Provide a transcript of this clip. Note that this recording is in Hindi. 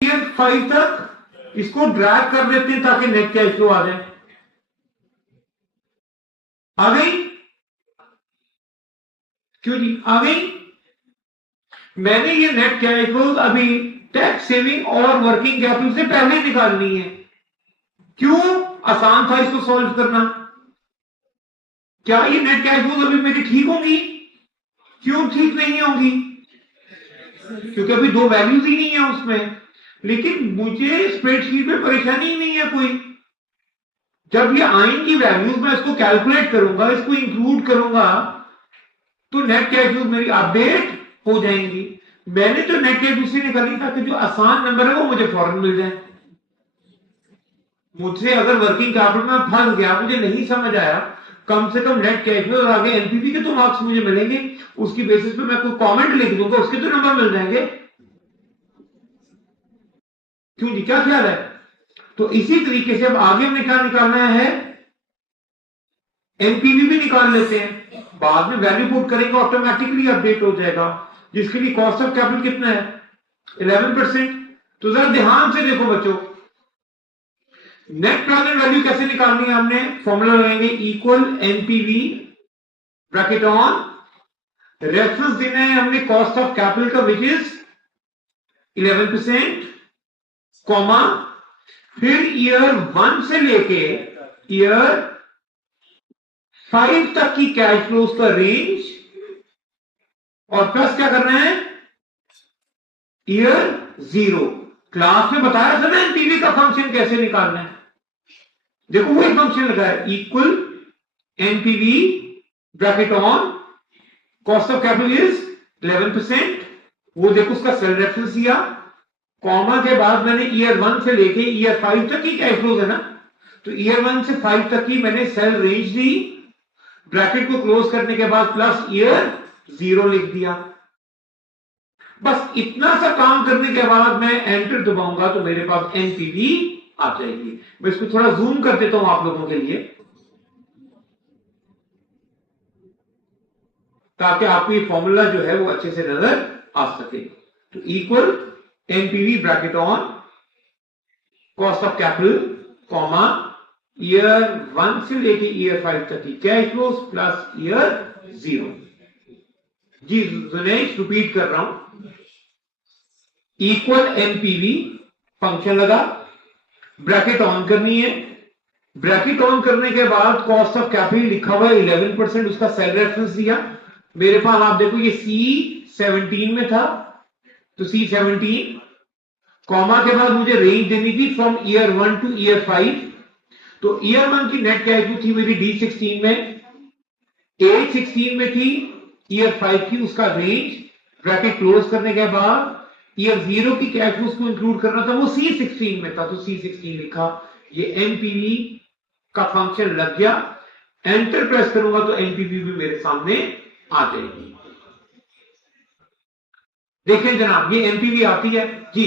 5 तक इसको ड्रैग कर देते हैं ताकि नेट कैश फ्लो आ जाए। आ गई? क्यों जी आ गई? मैंने ये नेट कैश फ्लो अभी टैक्स सेविंग और वर्किंग कैपिटल से पहले निकालनी है। क्यों? आसान था इसको सॉल्व करना। क्या ये नेट कैश फ्लो अभी मेरी ठीक होंगी? क्यों ठीक नहीं होंगी? क्योंकि अभी दो वैल्यूज ही नहीं है उसमें। लेकिन मुझे स्प्रेडशीट में परेशानी ही नहीं है कोई। जब ये आएंगी वैल्यूज मैं इसको कैलकुलेट करूंगा, इसको इंक्लूड करूंगा, तो नेट कैश फ्लो मेरी अपडेट हो जाएंगी। मैंने तो नेट कैश फ्लो से निकाली ताकि जो आसान नंबर है वो मुझे फौरन मिल जाए। मुझसे अगर वर्किंग कैपिटल में फंस गया, मुझे नहीं समझ आया, कम से कम नेट कैश फ्लो और आगे एनपीवी के तो मार्क्स मुझे मिलेंगे। उसकी बेसिस पे मैं कोई कमेंट लिख दूंगा, उसके तो नंबर मिल जाएंगे। क्यों जी, क्या ख्याल है? तो इसी तरीके से अब आगे हमने क्या निकालना है, एनपीवी भी निकाल लेते हैं। बाद में वैल्यू पुट करेंगे, ऑटोमेटिकली अपडेट हो जाएगा। जिसके लिए कॉस्ट ऑफ कैपिटल कितना है? 11%। तो जरा ध्यान से देखो बच्चों, नेट प्रेजेंट वैल्यू कैसे निकालनी है? हमने फॉर्मूला लगाएंगे equal NPV bracket on, reference देना है हमने कॉस्ट ऑफ कैपिटल का विच इज 11%, कॉमा, फिर ईयर 1 से लेके ईयर 5 तक की कैश फ्लोज का रेंज, और प्लस क्या करना है? ईयर 0। क्लास में बताया था ना एनपीवी का फंक्शन कैसे निकालना है। देखो वही फंक्शन लगा है, equal NPV bracket on, cost of capital is 11%, वो देखो उसका सेल रेफरेंस दिया, कॉमा के बाद मैंने ईयर 1 से लेके ईयर 5 तक की कैश फ्लोज है ना, तो ईयर 1 से 5 तक की मैंने सेल रेंज दी, ब्रैकेट को क्लोज करने के बाद प्लस ईयर 0 लिख दिया। बस इतना सा काम करने के बाद मैं एंटर दबाऊंगा तो मेरे पास एनपीवी आ जाएगी। मैं इसको थोड़ा जूम कर देता हूं आप लोगों के लिए, ताकि आपको ये फॉर्मूला जो है वो अच्छे से नजर आ सके। तो equal NPV bracket on, cost of capital, comma, year 1 से लेके ईयर 5 तक की कैश फ्लोज प्लस ईयर 0। जी दिनेश रिपीट कर रहा हूं, इक्वल एनपीवी फंक्शन लगा, ब्रैकेट ऑन करनी है, ब्रैकेट ऑन करने के बाद कॉस्ट ऑफ कैपिटल लिखा हुआ है 11%, उसका सेल रेफरेंस दिया मेरे पास। आप देखो ये C17 में था, तो C17, कॉमा के बाद मुझे रेंज देनी थी फ्रॉम ईयर 1 टू ईयर 5। तो ईयर 1 की नेट कैश फ्लो थी मेरी D16 में, A16 में थी ईयर 5 की, उसका रेंज, ब्रैकेट क्लोज करने के बाद ईयर 0 की कैश फ्लो को इंक्लूड करना था, वो C16 में था, तो C16 लिखा। ये एनपीवी का फंक्शन लग गया, एंटर प्रेस करूंगा तो एनपीवी भी मेरे सामने आ जाएगी। देखें जनाब, ये एनपीवी आती है जी।